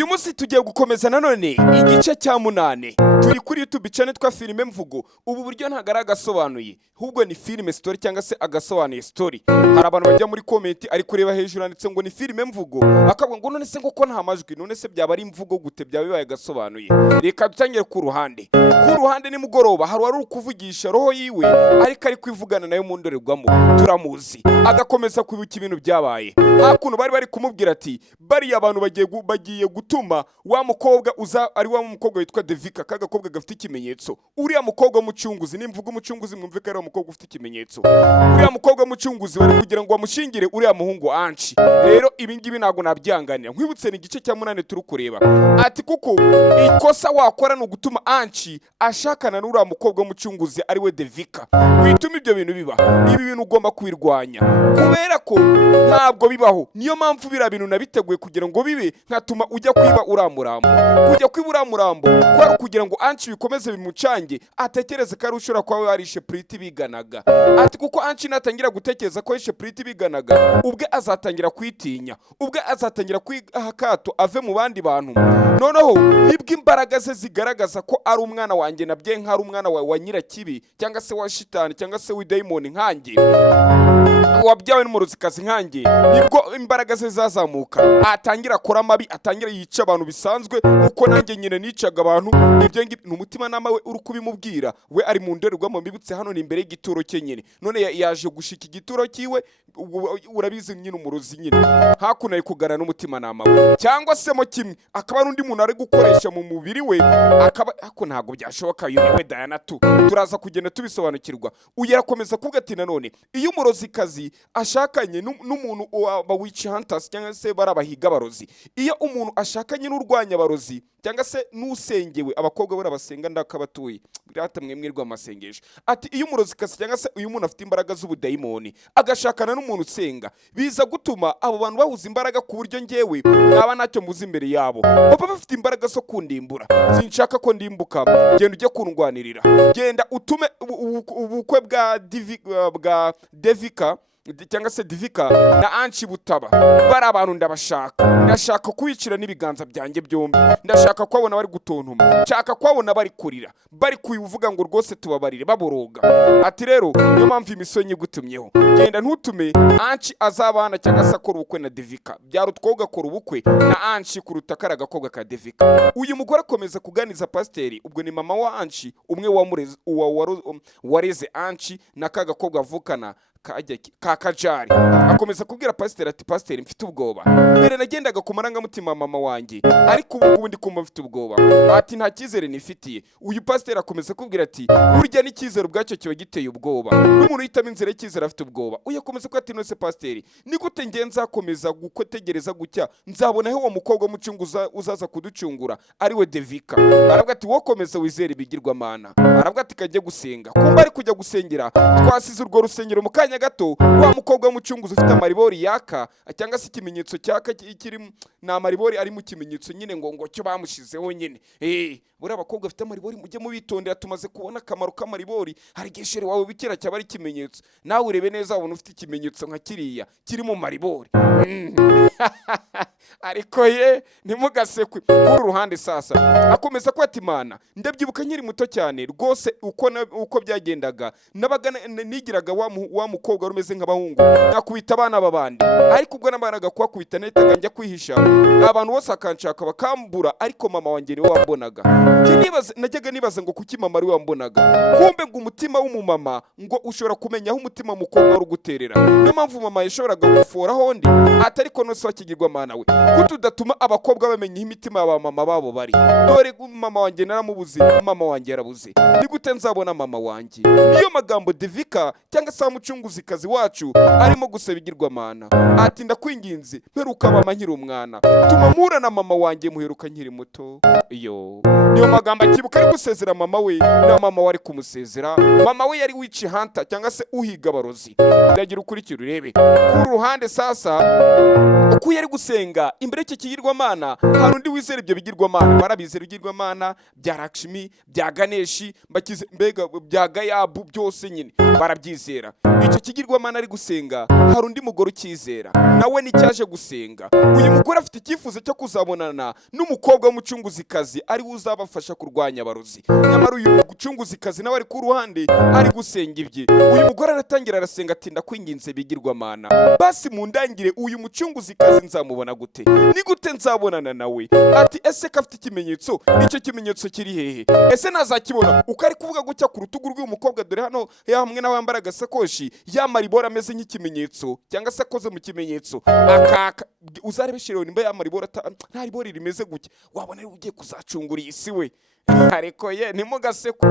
uyu munsi tugiye gukomeza nanone igice cya 8 turi kuri YouTube channel twa filime mvugo. Ubu buryo ntago ari agasobanuye, ahubwo ni filime story cyangwa se agasobanuye story. Hari abantu bajya muri comment ari kureba hejuru anditse ngo ni filime mvugo, akavuga ngo none se ngo nta majwi, none se byaba ari imvugo gute, byaba bibaye agasobanuye. Reka dutangire ku ruhande ni mugoroba hari wari kuvugisha roho yiwe ariko ari kwivugana nayo mu ndorerwamo, turamuzi agakomeza kwibuka ibintu byabaye. Hakuno bari kumubwira ati bari abantu bagiye gutuma wa mukobwa uza ari wa mukobwa witwa Devika, kagakobwa gafite ikimenyetso. Uriya mukobwa mucunguzi nimvuga umucunguzi mwumve ko ari umukobwa ufite ikimenyetso. Uriya mukobwa mucunguzi bari kugira ngo amushingire uriya muhungu Anshi. Rero ibi ngibi nago nabyanganira, nkwibutse ni igice cya 8 turi kureba. Ati kuko ikosa wakora no gutuma Anshi ashakana n'uriya mukobwa mucunguzi ari we Devika. Wituma ibyo bintu biba, ibi bintu ugomba kubirwanya kubera ko ntabwo bibaho. Niyo mpamvu bira bintu nabiteguye kugira ngo bibe nkatuma ujya kwiba uramurambo. Kujya kwiba uramurambo kwari kugira ngo Anshi bikomeze bimucange atekereze ko ari ushobora kuba yarishe Pretty biganaga. Ati kuko Anshi natangira gutekereza ko yishe Pretty biganaga, ubwe azatangira kwitinya, ubwe azatangira kwihakato ave mu bandi bantu. Noneho nibwo imbaraga ze zigaragaza ko ari umwana wanjye nabye nk'ari umwana wa nyirakibi cyangwa se wa shitani cyangwa se w'idayimoni nkanjye wabyawe n'umuruzikazi nkanjye, nibwo imbaraga ze zazamuka atangira akora mabi, atangira yica abantu bisanzwe uko nanjye nyine nicaga abantu. Ibyo ngibi n'umutima nama we uri kubimubwira, we ari mu ndorerwamo mbibutse hano ni imbere y'igituro cye nyine. None yaje gushika igituro kiwe, urabizi nyine umurozi nyine hakuno ari kugana n'umutima nama we cyangwa se mo kimwe akaba n'undi muntu ari gukoresha mu mubiri we, akaba ako ntago byashoboka. Yuwe Diana turaza kugenda tubisobanukirwa. Uyarakomeza kuvuga ati nanone iyo umurozikazi ashakanye n'umuntu wa witch hunters cyangwa se barabahiga abarozi, iyo umuntu ashakanye n'urwanya abarozi cyangwa se n'usengewe, abakobwa bari abasenga ndakabatuye biratamwe mwirwa amasengesho. Ati iyo umurozikazi cyangwa se uyu muntu afite imbaraga z'ubudayimoni agashakana n'umuntu usenga, biza gutuma abo bantu bahuza imbaraga ku buryo ngewe nkaba ntacyo muzi imbere yabo. Baba bafite imbaraga zo kundimbura, sinshaka ko ndimbuka. Genda ujye kundwanirira, genda utume ubukwe bwa Devika cyangwa se Devika na Anshi butaba. Bari abantu ndashaka kubicira n'ibiganza byanjye byombi, ndashaka kwabona bari gutontoma, nshaka kwabona bari kurira, bari kuvuga ngo rwose tubabarire baboroga. Ati rero niyo mpamvu imisonyi gutumyeho, genda ntutume Anshi azabana cyangwa se akora ubukwe na Devika. Byaro twoga akora ubukwe na Anshi kuruta karagakobwa ka Devika. Uyu mugore akomeza kuganiza pasiteri, ubwo ni mama wa Anshi, umwe wareze Anshi na kagakobwa avukana Kajari. Akomeza kubwira pasiteri ati pasiteri mfite ubwoba, mbere nagendaga ku marangamutima mama wanjye ariko ubu ndi kumva mfite ubwoba. Ati nta cyizere nifitiye. Uyu pasiteri akomeza kubwira ati burya n'icyizere ubwacyo kiba giteye ubwoba, n'umuntu uhitamo inzira y'icyizere afite ubwoba. Uyakomeza ko ati nose pasiteri ni gute ngiye nzakomeza gutegereza gucya nzabona he uwo mukobwa mucunguza uzaza kuducungura ari we Devika. Aravuga ati wokomeza wizere ibigirwamana. Aravuga ati kajye gusenga. Kumba ari kujya gusengera twasize urwo rusengero mu kanya gato, wa mukobwa w'umucunguzi ufite amaribori yaka cyangwa se ikimenyetso cyaka kiri na amaribori ari mu kimenyetso nyine ngo cyo bamushizeho nyine. Buri abakobwa afite amaribori mujye mubitondera, tumaze kubona akamaro k'amaribori. Hari geshere wawe bikira cyaba ari ikimenyetso, nawe urebe neza wabona ufite ikimenyetso nka kiriya kiri mu maribori. Ariko ntimugasekwe kuri ruhande. Sasa akomeza ko ati Imana ndabyibuka nkiri muto cyane rwose uko byagendaga, nabaga nigiraga wa mukobwa rumeze nk'abahungu nakubita abana babandi, ariko ubwo nabaraga kuhakubita nahitaga njya kwihisha, abantu bose akanshaka bakambura, ariko mama wanjye niwe wambonaga. Najyaga nibaza ngo kuki mama ari we wambonaga, kumbe ngo umutima w'umumama ngo ushobora kumenya aho umutima w'umukobwa wari uguterera. Niyo mpamvu mama yashoboraga gufora hondi atariko nose wakigirwa mana we kutudatuma abakobwa bamenya imitima ya mama babo bari. Dore mama wanjye naramubuze, mama wanjye yarabuze, ni gute nzabona mama wanjye? Niyo magambo Devika cyangwa se umucunguzikazi wacu arimo gusaba igirwamana. Ati ndakwinginze mperuka mama nkiri umwana, tuma mpura na mama wanjye muheruka nkiri muto. Niyo magambo akibuka ari gusezera mama we na mama wari kumusezera. Mama we yari witch hunter cyangwa se uhiga abarozi. Ndagira ukurikira urebe ku ruhande. Sasa uko yari gusenga imbere y'iki kigirwamana hari undi wizera ibyo bigirwamana. Barabizera ibigirwamana bya Lakshmi, bya Ganeshi, mbega bya Gayabu, byose nyine barabyizera. Icyo icyo kigirwamana ari gusenga hari undi mugore ukizera nawe nicyaje gusenga. Uyu mugore afite icyifuzo cyo kuzabonana n'umukobwa w'umucunguzikazi ari we uzabafasha kurwanya abarozi. Nyamara uyu mucunguzikazi nawe ari ku ruhande ari gusenga ibye. Uyu mugore aratangira arasenga ati ndakwinginze bigirwamana, basi mundangire uyu mucunguzikazi nzamubona gute, ni gute nzabonana nawe? Ati ese ko afite ikimenyetso, icyo kimenyetso kiri hehe? Ese nazakibona? Uko ari kuvuga gutya ku rutugu rw'uyu mukobwa, dore hano hamwe nawe yambara agasakoshi yamaribora ameze nk'ikimenyetso cyangwa se akoze mu kimenyetso akaka. Uzarebe shiro nimba yamaribora nta ribori rimeze gutya, wabona ugiye kuzacungura iyi si we. Ariko ye ntimugaseko,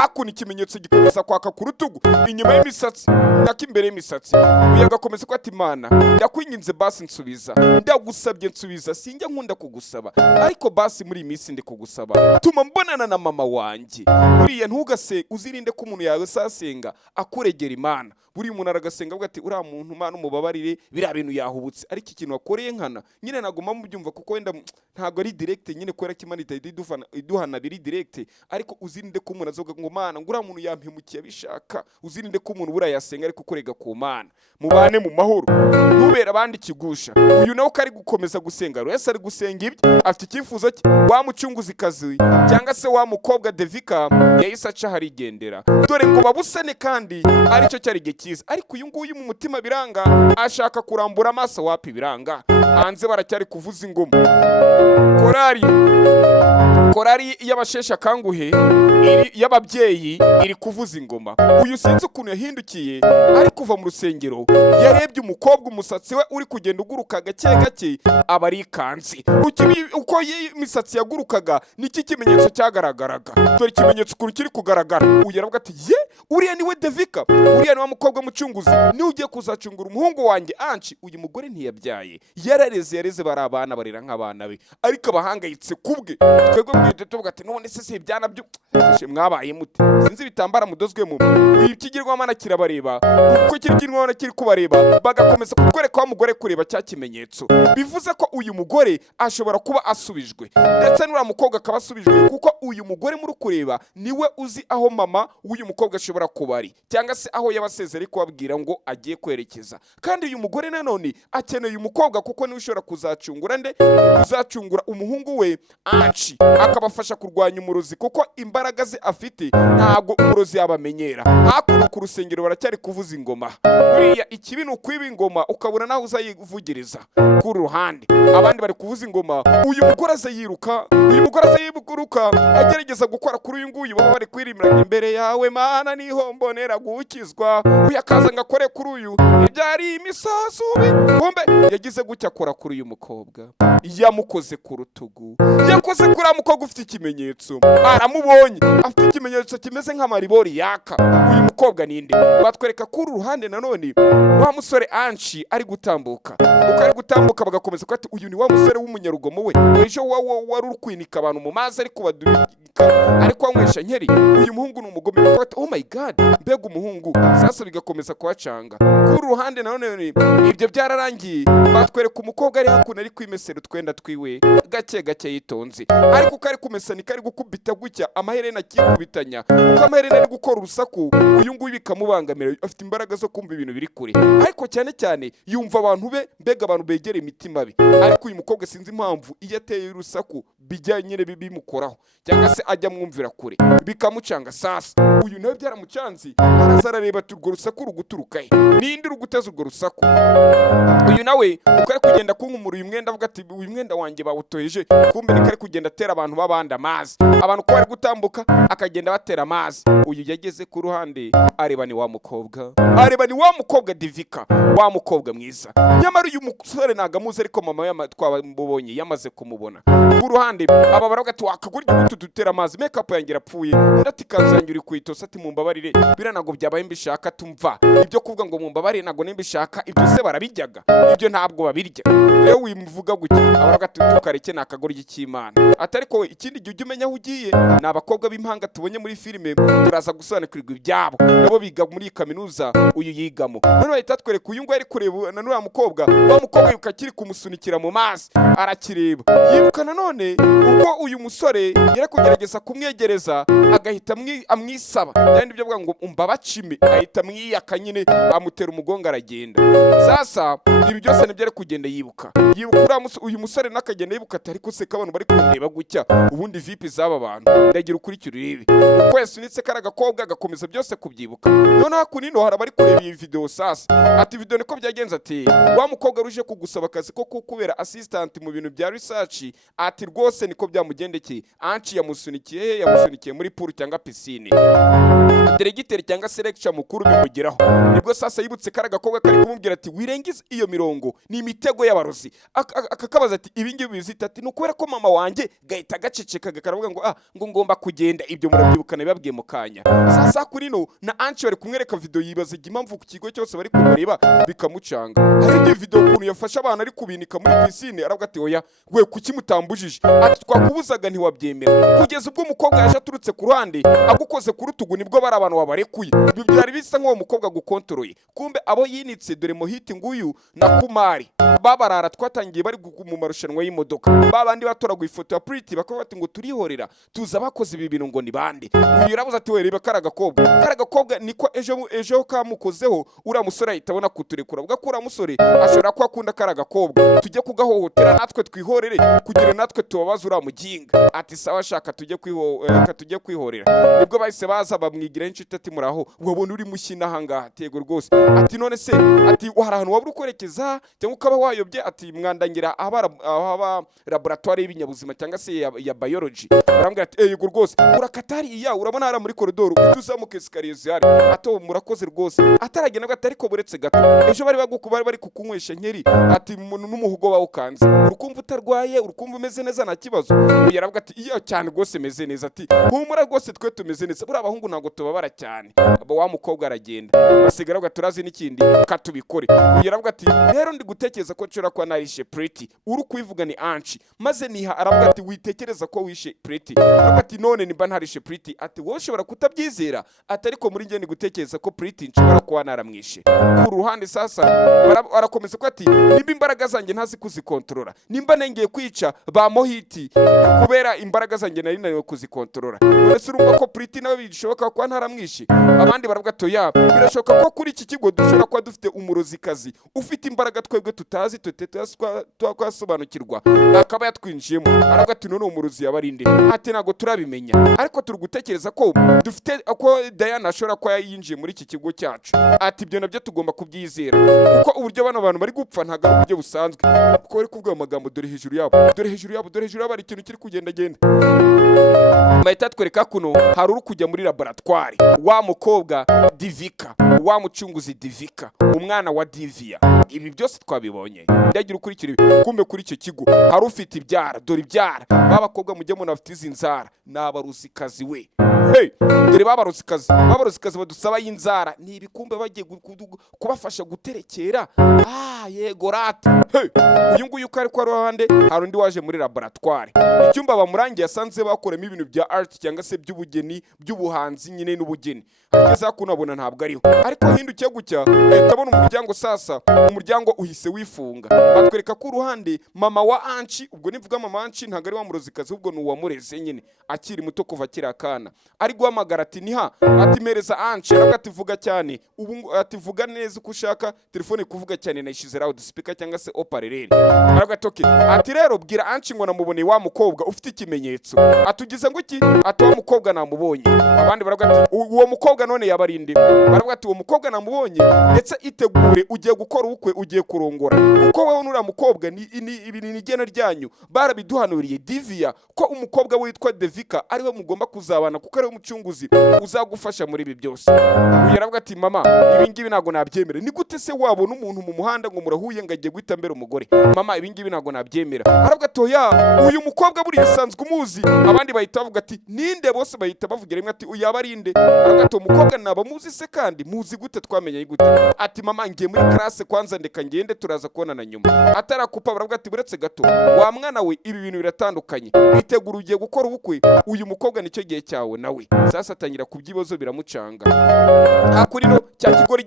hakuna ikimenyetso gikomeza kwaka ku rutugu inyuma y'imisatsi nako imbere y'imisatsi. Uyu agakomeza ko ati Mana ndakwinginze basi nsubiza, ndagusabye nsubiza, sinjya nkunda kugusaba ariko basi muri iyi minsi ndi kugusaba, tuma mbonana na mama wanjye. Buriya ntugase uzirinde ko umuntu yawe sasenga akuregera Imana. Buri umuntu aragasenga avuga ati uriya muntu Mana umubabarire biriya bintu yahubutse, ariko ikintu wakoreye nkana nyine nagomba mubyumva kuko wenda ntago ari direct nyine kwera kimanita iduhana biri direct, ariko uzirinde ko umuntu azoga ngo Mana ngura muntu yampemukiye bishaka. Uzirinde ko umuntu bura yasenga ariko kurega ku Mana, mubane mu mahoro ntubera abandi kigusha. Uyu nawe kari gukomeza gusenga, wese ari gusenga ibye, afite icyifuzo cye. Wa mucunguzikazi cyangwa se wa mukobwa Devika yahise aca harigendera, dore ngo babusane kandi aricyo cyari cyiza. Ariko uyu nguyu mu mutima biranga, ashaka kurambura amaso, wapi biranga. Hanze baracyari kuvuza ingoma. Korari y'abasheshe akanguhe y'ababyeyi iri kuvuza ingoma. Uyu sinzi ukuntu yahindukiye ari kuva mu rusengero, yarebye umukobwa umusatsi we uri kugenda uguruka gake gake aba ari ikanzi. Uko imisatsi yagurukaga niki kimenyetso cyagaragaraga, dore ikimenyetso ukuru kiri kugaragara. Uyu aravuga ati ye uriya niwe Devika, uriya ni wa mukobwa mucunguzi, niwe ugiye kuzacungura umuhungu wanjye Anshi. Uyu mugore ntiyabyaye, yareze bari abana barera nk'abana be, ariko abahangayitse kubwe. Twebwe mwite tuvuga ati none se ibyana byo mwabaye mute, sinzi ibitambara mudozwemo. Ikigirwamana kirabareba, uko kirigirwamana kiri kubareba, bagakomeza kukwereka wa mugore kureba cya kimenyetso. Bivuze ko uyu mugore ashobora kuba asubijwe, ndetse n'uriya mukobwa akaba asubijwe, kuko uyu mugore muri kureba niwe uzi aho mama w'uyu mukobwa ashobora kuba ari, cyangwa se aho yabasezereye kubabwira ngo agiye kwerekeza. Kandi uyu mugore nanone akeneye uyu mukobwa kuko niwe ushobora kuzacungura uzacungura umuhungu we Anshi, akabafasha kurwanya umurozi, kuko imbaraga ze afite ntago umurozi yabamenyera. Hakuno ku rusengero baracyari kuvuza ingoma. Buriya ikibi ni ukwiba ingoma ukabona naho uzayivugiriza ku ruhande, abandi bari kuvuza ingoma. Uyu mugore aza yiruka, agerageza gukora kuri uyu nguyu, baba bari kwirimiranya imbere yawe Mana niho mbonera gukizwa. Uyu akaza ngo akore kuri uyu, ibyari imisasu kumbe yagize gutya akora kuri uyu mukobwa, yamukoze ku rutugu, yakoze kuri mukobwa ufite ikimenyetso. Aramubonye afite ikimenyetso kimeze nk'amaribori yaka. Uyu mukobwa ninde? Batwereka kuri uruhande nanone wa musore Anshi ari gutambuka, uko ari gutambuka bagakomeza ko ati uyu ni wa musore w'umunyarugomo we ejo wari urukwinika abantu mu mazi ariko badubika ariko wanywesha nkeri. Uyu muhungu ni umugome, bakata oh my god mbega umuhungu. Sasa bigakomeza kuhacanga kuri uruhande nanone. Ibyo byararangiye, batwereka umukobwa ari hakuno ari kwimesera utwenda twiwe gake gake yitonze, ariko kari kumesana kari gukubita gutya amaherena akikubitanya, uko amaherena ari gukora urusaku. Uyu nguyu bikamubangamira, afite imbaraga zo kumva ibintu biri kure, ariko cyane cyane yumva abantu be, mbega abantu begera imitima be. Ariko uyu mukobwa sinzi impamvu iyo ateye urusaku bijya nyine bimukoraho, cyangwa se ajya mwumvira kure bikamucanga. Sasa uyu nawe byaramucanze, araza arareba ati urwo rusaku ruguturuka he, ninde ruguteza urwo rusaku. Uyu nawe uko ari kugenda kunkumura uyu mwenda, avuga ati uyu mwenda wanjye bawutoyeje, kumbe ni kari kugenda atera abantu babandi amazi. Abantu ko bari gutambuka akagenda batera amazi. Uyu yageze ku ruhande areba ni wa mukobwa Devika, wa mukobwa mwiza. Nyamara uyu musore ntago amuzi, ariko mama twabonye yamaze kumubona ku ruhande. Aba baravuga ati wakagurya gutu dutera amazi, makeup yanjye irapfuye, ndati kanzanjye uri kwitosa ati mumbabarire bira nago byabaye mbishaka. Tumva ibyo kuvuga ngo mumbabarire nago nimbishaka, ibyo se barabijyaga, ibyo ntabwo babirya. Rero wimuvuga gutya abaravuga ati tukareke nakagurya cy'Imana. Atari ko ikindi gihe umenya aho ugiye, ni abakobwa b'impanga tubonye muri filime, turaza gusobanukirwa ibyabo, nabo biga muri kaminuza uyu yigamo. None bahita twereka uyu ngo ari kureba na n'uriya mukobwa, wa mukobwa yukakiri kumusunikira mu mazi arakireba. Yibuka nanone ubwo uyu musore ari kugerageza kumwegereza agahita amwisaba kandi ibyo avuga ngo umbabacime ahita amwiyaka nyine amutera umugongo aragenda. Sasa ibi byose nibyo ari kugenda yibuka uyu musore nakagenda yibuka ati ariko se kabano bari kundeba gutya ubundi vipi zaba bantu ndagira ukurikira urebe uko yasunitse kara gakobwa agakomeza byose kubyibuka. None hakunino hari abari kureba iyi video sasa ati video niko byagenze ati wa mukobwa ruje kugusaba akazi ko kubera assistant mu bintu bya research ati rwose niko byamugendekeye Anshi yamusunikiye muri pool cyangwa piscine deregiteri cyangwa se lecture mukuru bimugeraho nibwo sasa yibutse kara gakobwa kari kumubwira ati wirengize iyo mirongo ni imitego y'abarozi akakabaza ati ibi ngibi bizita ati nukubera ko mama wanjye gahita gaceceka gakaravuga ngo ngomba kugenda ibyo murabyibukana bibabwiye mu kanya. Sasa kurino na Anshi bari kumwereka video yibaza impamvu ku kigo cyose bari kumureba bikamucanga. Hari video ukuntu yafasha abantu ari kubinika muri piscine aravuga ati oya we kuki mutambujije ati twakubuzaga ntiwabyemera kugeza ubwo umukobwa yaje aturutse ku ruhande agukoze ku rutugu nibwo bari abantu babarekuye. Byari bisa nk'uwo mukobwa gukontroye kumbe abo yinitse dore muhiti nguyu na Kumari babarara twatangiye bari mu marushanwa y'imodoka babandi batoraguye ifoto ya Pretty bakavuga ati ngo turihorera tuza bakoze ibi bintu ngo ni bande. Uyu rabuza ati we reba kara gakobwa niko ejo kamukozeho ura musore ahita abona kuturekura bwa kura musore ashobora ko akunda kara gakobwa tujye kugahohotera natwe twihorere kugira natwe tubabaza ura muginga ati sawa shaka tujye kwihorera. Nibwo bahise baza bamwigira inshuti ati muraho wabona uri mushyina hangaha tego rwose ati none se ati hari ahantu wabura ukorekeza cyangwa ukaba wayobye ati mwandangira aba laboratoire y'ibinyabuzima cyangwa se ya biology barambwira ati yego rwose urakatari iya urabona hari muri koridoro utuzamuke escalier zihari ato murakoze rwose ataragenda gatari ko buretse gato ejo bari kukunywesha nkeri ati n'umuhugo bawukanze urukumva utarwaye urukumva umeze neza nta kibazo. Yaravuga ati iyo cyane rwose meze neza ati humura rwose twe tumeze neza buri abahungu ntago tubabara cyane. Wa mukobwa aragenda basigara bwa turazi n'ikindi katubikore. Yaravuga ati rero ndi gutekereza ko nshobora kwa narishe Pretty uri kuivuga ni Anshi maze niha aravuga ati witekereza ko wishe Pretty aravuga ati none nimba ntarishe Pretty ati wowe ushobora kutabyizera atari ko muri nge ndi gutekereza ko Pretty nshobora kuba naramwishe. Ku ruhande sasa arakomeza ko ati nimba imbaraga zanjye ntazi kuzikontorora nimba nengeye kwica ba Mohiti kubera imbaraga zanjye nari naniwe kuzikontorora none se urumva ko Pretty nawe bishoboka ko ntaramwishe. Abandi baravuga to ya birashoboka ko kuri iki kigo dushobora kuba dufite umurozikazi ufite imbaraga twebwe tutazi twasobanukirwa akaba yatwinjiyemo aravuga ati none umurozi yabarinde ati nago turabimenya ariko turi gutekereza ko dufite ko Diana ashobora kuba yinjiye muri iki kigo cyacu ati ibyo nabyo tugomba kubyizera kuko uburyo bano bantu bari gupfa ntago ari uburyo busanzwe kuko bari kuvuga amagambo dore hejuru yabo ari ikintu kiri kugenda bahita twereka kuno hari uri kujya muri laboratoire wa mukobwa Divika wa mucunguzi Divika umwana wa Divia ibi byose twabibonye ndagira ukurikira kumbe kuri icyo kigo hari ufite ibyara dore ibyara babakobwa mujye mu nafite izi nzara n'abaruzikazi we hey dore babaruzikazi badusaba y'inzara ni ibikumbe bagiye kubafasha guterekera yego rate hey uyu nguyu uko ari kwa ruhande hari undi waje muri laboratoire icyumba bamurangiye yasanze bakoremo ibintu bya art cyangwa se by'ubugeni by'ubuhanzi nyine n'ubugeni ageze kunabona ntabwo ariho ariko hindukiye gutya tabona umuryango sasa umuryango uhise wifunga batwereka ko uruhande mama wa Anshi ubwo nivuga mama Anshi ntago ari wa murozikazi ubwo ni uwamureze nyine akiri muto kuva kiri akana ari guhamagara ati niha ati mereza Anshi aravuga ati vuga cyane ubu ati vuga neza uko ushaka telefone kuvuga cyane nayishize loud speaker cyangwa se oparerere aravuga ati ati rero bwira Anshi ngo namuboneye wa mukobwa ufite ikimenyetso atugize ngo iki ati wa mukobwa namubonye. Abandi baravuga ati uwo mukobwa none yabarinde baravuga ati uwo mukobwa namubonye ndetse itegure ugiye gukora ubukwe ugiye kurongora kuko wewe nura mukobwa ni igeno ryanyu barabiduhanuriye Divia ko umukobwa witwa Devika ariwe mugomba kuzabana kuko ariwe mucunguzi uzagufasha muri ibi byose. Yaravuga ati mama ibi ngibi nago nabyemera ni gute se wabona umuntu mu muhanda ngo murahuye ngagiye guhita mbere umugore mama ibi ngibi nago nabyemera. Aravuga ati oya uyu mukobwa buri yasanzwe umuzi. Abandi bahita bavuga ati ninde bose bahita bavugira rimwe ati uyabarinde. Aravuga ati umukobwa naba muzi se kandi muzi gute twamenye gute ati mama ngiye muri classe kwanza ndeka ngende turaza kubona na nyuma atarakupa. Baravuga ati buretse gato wa mwana we ibi bintu biratandukanye bitegura ugiye gukora ubukwe uyu mukobwa nicyo gihe cyawe nawe. Sasa atangira kubyibazo biramucanga hakurino cya kigori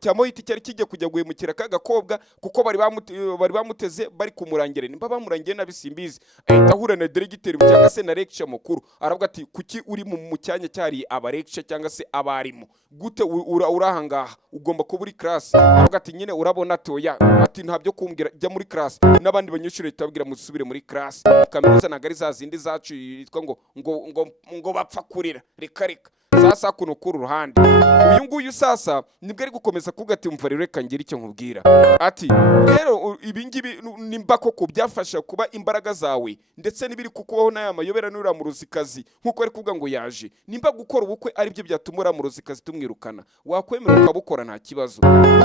cya Mohiti cyari kijye kujya guhemukira kagakobwa kuko bari bamuteze bari kumurangira nimba bamurangiye nabisimbizi ahita guhura na directeur cyangwa se na lecture mukuru aravuga ati kuki uri mu cyanya cyari aba lecture cyangwa se abarimu gute urahangaha ugomba kuba uri class aravuga ati nyine urabona toya ati ntabyo kumbwira jya muri class n'abandi banyeshuri tabwira musubire muri class kaminuza nagari za zindi zacu yitwa ngo bapfa kurira reka sasa kuno kuri ruhande uyu nguyu sasa nibwo ari gukomeza kuvuga ati umva rero reka ngira icyo nkubwira ati rero ibingibi nimba koko byafasha kuba imbaraga zawe ndetse nibiri kukubaho n'aya mayobera n'ura mu ruzikazi nkuko ari kuvuga ngo yaje nimba gukora ubukwe ari byo byatuma ura mu ruzikazi tumwirukana wakwemera ukabukora nta kibazo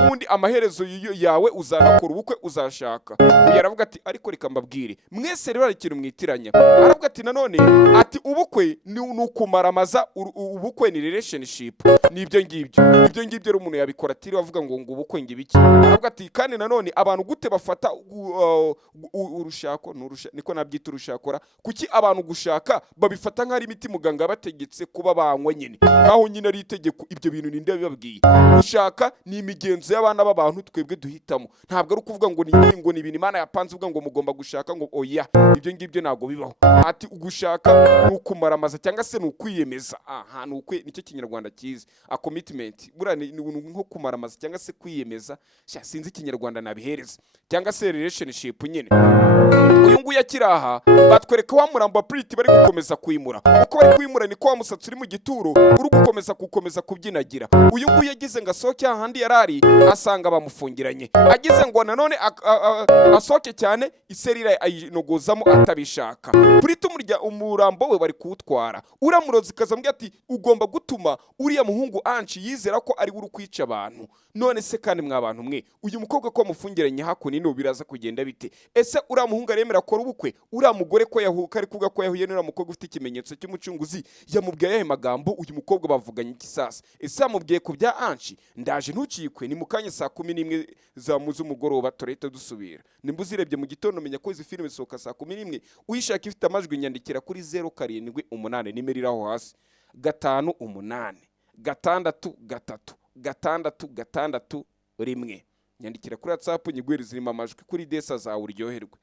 ubundi amaherezo yawe uzanakora ubukwe uzashaka uyu aravuga ati ariko reka mbabwire mwese rero ari ikintu mwitiranya aravuga ati nanone ati ubukwe ni ukumaramaza ubukwe ni relationship nibyo ngibyo rero umuntu yabikora atiri bavuga ngo ubukwe ngibiki aravuga ati kandi nanone abantu gute bafata urushako niko nabyita urushakora kuki abantu gushaka babifata nk'ari imiti muganga bategetse kuba banywa nyine nkaho nyine ari itegeko ibyo bintu ninde bibabwiye gushaka ni imigenzo y'abana b'abantu twebwe duhitamo ntabwo ari ukuvuga ngo ni ibintu Imana yapanze uvuga ngo mugomba gushaka ngo oya ibyo ngibyo ntabwo bibaho ati ugushaka ni ukumaramaza cyangwa se ni ukwiyemeza aha ni nicyo Kinyarwanda cyiza a commitment bura ni nko kumaramaza cyangwa se kwiyemeza sinzi Kinyarwanda nabihereza cyangwa se relationship nyine uyu nguyu akiraha batwereka wa murambo wa pretty bari gukomeza kwimura uko bari kwimura niko wa musatsi uri mu gituro uri gukomeza kubyinagira uyu nguyu yagize ngo asohoke ahandi yarari asanga bamufungiranye agize ngo nanone asohoke cyane iserira ayinogozamo atabishaka pretty umurambo we bari kuwutwara uramuroza ikazambye ati ugomba gutuma uriya muhungu Anshi yizera ko ari uri kwica abantu none se kandi mwabantu mwe uyu mukobwa ko amufungiranye hakuni no biraza kugenda bite ese uriya muhungu aremera ko ubukwe uriya mugore ko yahuka ari kuvuga ko yahuye n'uriya mukobwa ufite ikimenyetso cy'umucunguzi yamubwiye ayahe magambo uyu mukobwa bavuganye iki sasa ese yamubwiye ku bya Anshi ndaje ntukikwe ni mukanya saa 11 za mugoroba turahita dusubira nimba uzirebye mu gitondo menya ko izi filime zisohoka saa 11 uyishaka ifite amajwi nyandikira kuri 0788 nimero iraho hasi 58 6 3 1 nyandikira kuri WhatsApp nyigwiri zirimo amajwi kuri desa zawe uryoherwe